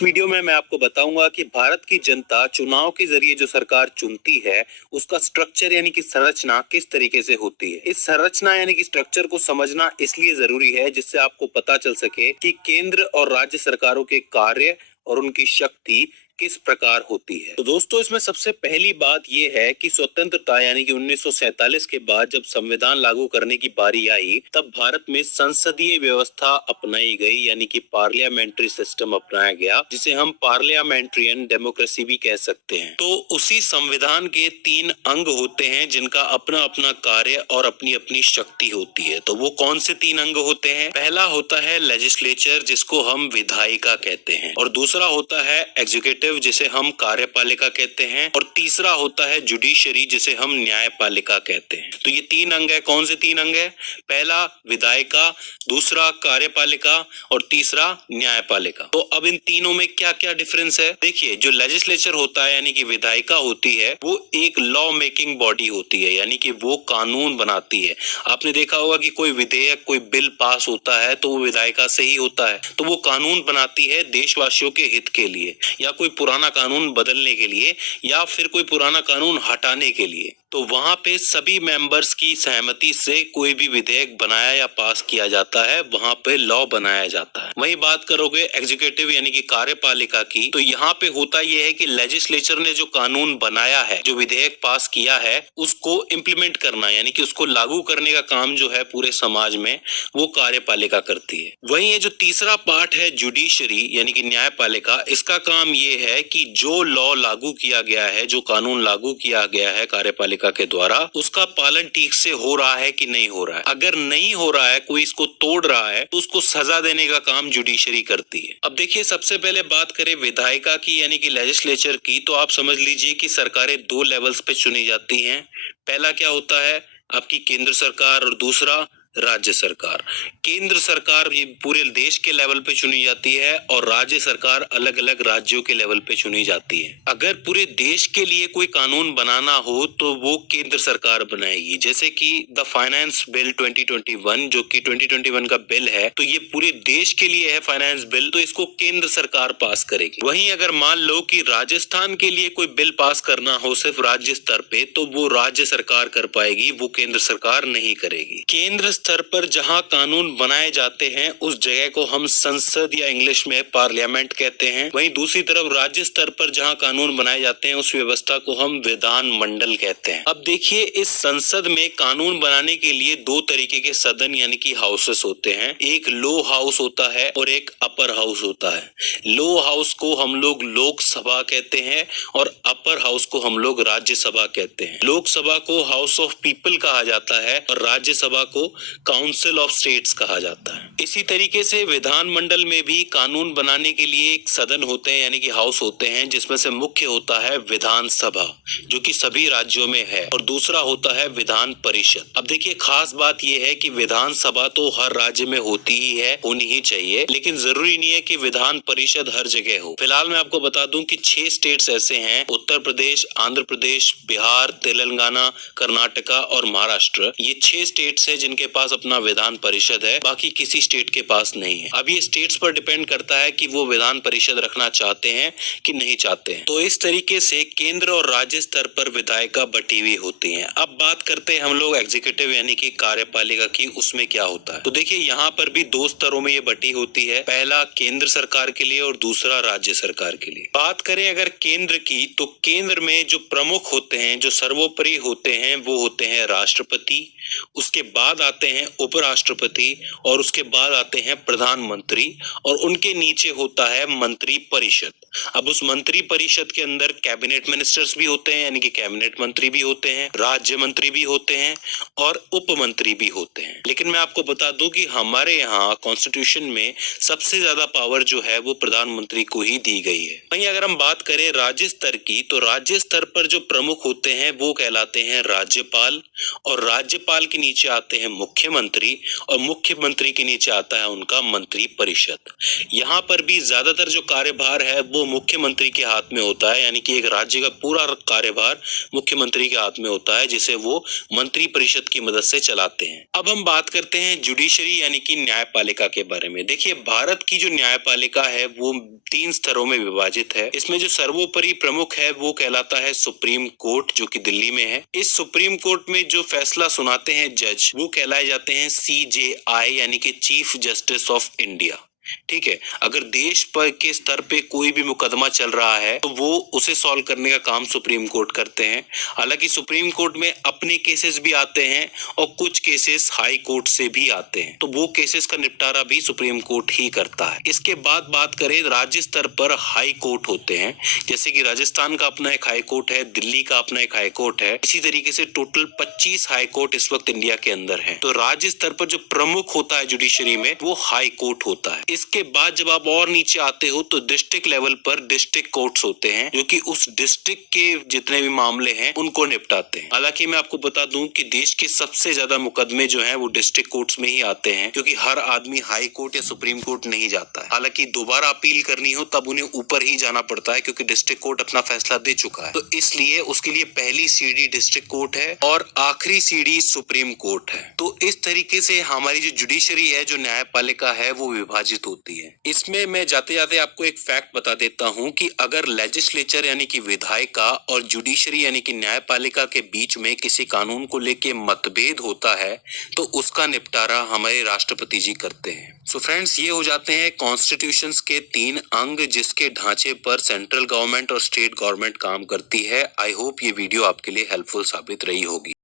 Video में मैं आपको बताऊंगा कि भारत की जनता चुनाव के जरिए जो सरकार चुनती है उसका स्ट्रक्चर यानी कि संरचना किस तरीके से होती है। इस संरचना यानी कि स्ट्रक्चर को समझना इसलिए जरूरी है जिससे आपको पता चल सके कि केंद्र और राज्य सरकारों के कार्य और उनकी शक्ति किस प्रकार होती है। तो दोस्तों, इसमें सबसे पहली बात यह है कि स्वतंत्रता यानी कि 1947 के बाद जब संविधान लागू करने की बारी आई तब भारत में संसदीय व्यवस्था अपनाई गई यानी कि पार्लियामेंट्री सिस्टम अपनाया गया, जिसे हम पार्लियामेंट्रियन डेमोक्रेसी भी कह सकते हैं। तो उसी संविधान के 3 अंग होते हैं जिनका अपना अपना कार्य और अपनी अपनी शक्ति होती है। तो वो कौन से 3 अंग होते हैं? पहला होता है लेजिस्लेचर, जिसको हम विधायिका कहते हैं, और दूसरा होता है एग्जीक्यूटिव जिसे हम कार्यपालिका कहते हैं, और तीसरा होता है जुडिशरी जिसे हम न्यायपालिका कहते हैं। तो ये 3 अंग है। कौन से 3 अंग है? पहला विधायिका, दूसरा कार्यपालिका और तीसरा न्यायपालिका। तो अब इन तीनों में क्या क्या डिफरेंस है? देखिए, जो लेजिस्लेचर होता है यानी कि विधायिका होती है वो एक लॉ मेकिंग बॉडी होती है, यानी कि वो कानून बनाती है। आपने देखा होगा कि कोई विधेयक, कोई बिल पास होता है तो वो विधायिका से ही होता है। तो वो कानून बनाती है देशवासियों के हित के लिए, या कोई पुराना कानून बदलने के लिए, या फिर कोई पुराना कानून हटाने के लिए। तो वहां पे सभी मेंबर्स की सहमति से कोई भी विधेयक बनाया या पास किया जाता है, वहां पे लॉ बनाया जाता है। वही बात करोगे एग्जीक्यूटिव यानी कि कार्यपालिका की, तो यहाँ पे होता यह है कि लेजिस्लेचर ने जो कानून बनाया है, जो विधेयक पास किया है, उसको इम्प्लीमेंट करना यानी कि उसको लागू करने का काम जो है पूरे समाज में, वो कार्यपालिका करती है। वहीं ये जो तीसरा पार्ट है जुडिशरी यानी कि न्यायपालिका, इसका काम ये है कि जो लॉ लागू किया गया है, जो कानून लागू किया गया है कार्यपालिका के द्वारा, उसका पालन ठीक से हो रहा है कि नहीं हो रहा है। अगर नहीं हो रहा है, कोई इसको तोड़ रहा है, तो उसको सजा देने का काम जुडिशरी करती है। अब देखिए, सबसे पहले बात करें विधायिका की यानी कि लेजिस्लेचर की, तो आप समझ लीजिए कि सरकारें 2 लेवल्स पे चुनी जाती हैं। पहला क्या होता है? आपकी केंद्र सरकार, और दूसरा राज्य सरकार। केंद्र सरकार ये पूरे देश के लेवल पे चुनी जाती है और राज्य सरकार अलग अलग राज्यों के लेवल पे चुनी जाती है। अगर पूरे देश के लिए कोई कानून बनाना हो तो वो केंद्र सरकार बनाएगी। जैसे कि द फाइनेंस बिल 2021, जो कि 2021 का बिल है, तो ये पूरे देश के लिए है फाइनेंस बिल, तो इसको केंद्र सरकार पास करेगी। वहीं अगर मान लो कि राजस्थान के लिए कोई बिल पास करना हो सिर्फ राज्य स्तर पे, तो वो राज्य सरकार कर पाएगी, वो केंद्र सरकार नहीं करेगी। केंद्र स्तर पर जहां कानून बनाए जाते हैं उस जगह को हम संसद या इंग्लिश में पार्लियामेंट कहते हैं। वहीं दूसरी तरफ राज्य स्तर पर जहां कानून बनाए जाते हैं उस व्यवस्था को हम विधान मंडल कहते हैं। अब देखिए, इस संसद में कानून बनाने के लिए 2 तरीके के सदन यानी कि हाउसेस होते हैं। एक लो हाउस होता है और एक अपर हाउस होता है। लो हाउस को हम लोग लोकसभा कहते हैं और अपर हाउस को हम लोग राज्यसभा कहते हैं। लोकसभा को हाउस ऑफ पीपल कहा जाता है और राज्यसभा को काउंसिल ऑफ स्टेट्स कहा जाता है। इसी तरीके से विधानमंडल में भी कानून बनाने के लिए एक सदन होते हैं यानी कि हाउस होते हैं, जिसमें से मुख्य होता है विधानसभा, जो कि सभी राज्यों में है, और दूसरा होता है विधान परिषद। अब देखिए, खास बात यह है कि विधानसभा तो हर राज्य में होती ही है, होनी ही चाहिए, लेकिन जरूरी नहीं है कि विधान परिषद हर जगह हो। फिलहाल मैं आपको बता दूं कि 6 स्टेट्स ऐसे हैं, उत्तर प्रदेश, आंध्र प्रदेश, बिहार, तेलंगाना, कर्नाटका और महाराष्ट्र। ये 6 स्टेट्स है जिनके पास अपना विधान परिषद है, बाकी किसी स्टेट के पास नहीं है। अब ये स्टेट्स पर डिपेंड करता है कि वो विधान परिषद रखना चाहते हैं कि नहीं चाहते हैं। तो इस तरीके से केंद्र और राज्य स्तर पर विधायिका बटी हुई होती हैं। अब बात करते हैं हम लोग एग्जीक्यूटिव यानी कि कार्यपालिका की, उसमें क्या होता है। तो देखिए, यहाँ पर भी 2 स्तरों में ये बटी होती है, पहला केंद्र सरकार के लिए और दूसरा राज्य सरकार के लिए। बात करें अगर केंद्र की, तो केंद्र में जो प्रमुख होते हैं, जो सर्वोपरि होते हैं, वो होते हैं राष्ट्रपति, उसके बाद आते हैं उपराष्ट्रपति, और उसके बाद आते हैं प्रधानमंत्री, और उनके नीचे होता है मंत्री परिषद। अब उस मंत्री परिषद के अंदर कैबिनेट मिनिस्टर्स भी होते हैं यानी कि कैबिनेट मंत्री भी होते हैं, राज्य मंत्री भी होते हैं और उप मंत्री भी होते हैं। लेकिन मैं आपको बता दूं कि हमारे यहाँ कॉन्स्टिट्यूशन में सबसे ज्यादा पावर जो है वो प्रधानमंत्री को ही दी गई है। वहीं अगर हम बात करें राज्य स्तर की, तो राज्य स्तर पर जो प्रमुख होते हैं वो कहलाते हैं राज्यपाल, और राज्यपाल राज्यपाल के नीचे आते हैं मुख्यमंत्री और मुख्यमंत्री के नीचे आता है उनका मंत्री परिषद। यहाँ पर भी ज्यादातर जो कार्यभार है वो मुख्यमंत्री के हाथ में होता है, यानी कि एक राज्य का पूरा कार्यभार मुख्यमंत्री के हाथ में होता है, जिसे वो मंत्री परिषद की मदद से चलाते हैं। अब हम बात करते हैं जुडिशरी यानी कि न्यायपालिका के बारे में। देखिए, भारत की जो न्यायपालिका है वो 3 स्तरों में विभाजित है। इसमें जो सर्वोपरि प्रमुख है वो कहलाता है सुप्रीम कोर्ट, जो कि दिल्ली में है। इस सुप्रीम कोर्ट में जो फैसला सुनाते हैं जज, वो कहलाए जाते हैं CJI यानी कि चीफ जस्टिस ऑफ इंडिया। ठीक है, अगर देश पर के स्तर पे कोई भी मुकदमा चल रहा है तो वो उसे सॉल्व करने का काम सुप्रीम कोर्ट करते हैं। हालांकि सुप्रीम कोर्ट में अपने केसेस भी आते हैं और कुछ केसेस हाई कोर्ट से भी आते हैं, तो वो केसेस का निपटारा भी सुप्रीम कोर्ट ही करता है। इसके बाद बात करें, राज्य स्तर पर हाई कोर्ट होते हैं, जैसे कि राजस्थान का अपना एक हाई कोर्ट है, दिल्ली का अपना एक हाई कोर्ट है। इसी तरीके से टोटल 25 हाई कोर्ट इस वक्त इंडिया के अंदर है। तो राज्य स्तर पर जो प्रमुख होता है जुडिशरी में वो हाई कोर्ट होता है। इसके बाद जब आप और नीचे आते हो तो डिस्ट्रिक्ट लेवल पर डिस्ट्रिक्ट कोर्ट्स होते हैं, जो कि उस डिस्ट्रिक्ट के जितने भी मामले हैं उनको निपटाते हैं। हालांकि मैं आपको बता दूं कि देश के सबसे ज्यादा मुकदमे जो हैं वो डिस्ट्रिक्ट कोर्ट्स में ही आते हैं, क्योंकि हर आदमी हाई कोर्ट या सुप्रीम कोर्ट नहीं जाता है। हालांकि दोबारा अपील करनी हो तब उन्हें ऊपर ही जाना पड़ता है, क्योंकि डिस्ट्रिक्ट कोर्ट अपना फैसला दे चुका है। तो इसलिए उसके लिए पहली सीढ़ी डिस्ट्रिक्ट कोर्ट है और आखिरी सीढ़ी सुप्रीम कोर्ट है। तो इस तरीके से हमारी जो जुडिशरी है, जो न्यायपालिका है, वो विभाजित होती है। इसमें मैं जाते जाते आपको एक फैक्ट बता देता हूं कि अगर लेजिस्लेचर यानी कि विधायिका और जुडिशरी यानी कि न्यायपालिका के बीच में किसी कानून को लेके मतभेद होता है तो उसका निपटारा हमारे राष्ट्रपति जी करते हैं। सो फ्रेंड्स, ये हो जाते हैं कॉन्स्टिट्यूशंस के 3 अंग, जिसके ढांचे पर सेंट्रल गवर्नमेंट और स्टेट गवर्नमेंट काम करती है। आई होप ये वीडियो आपके लिए हेल्पफुल साबित रही होगी।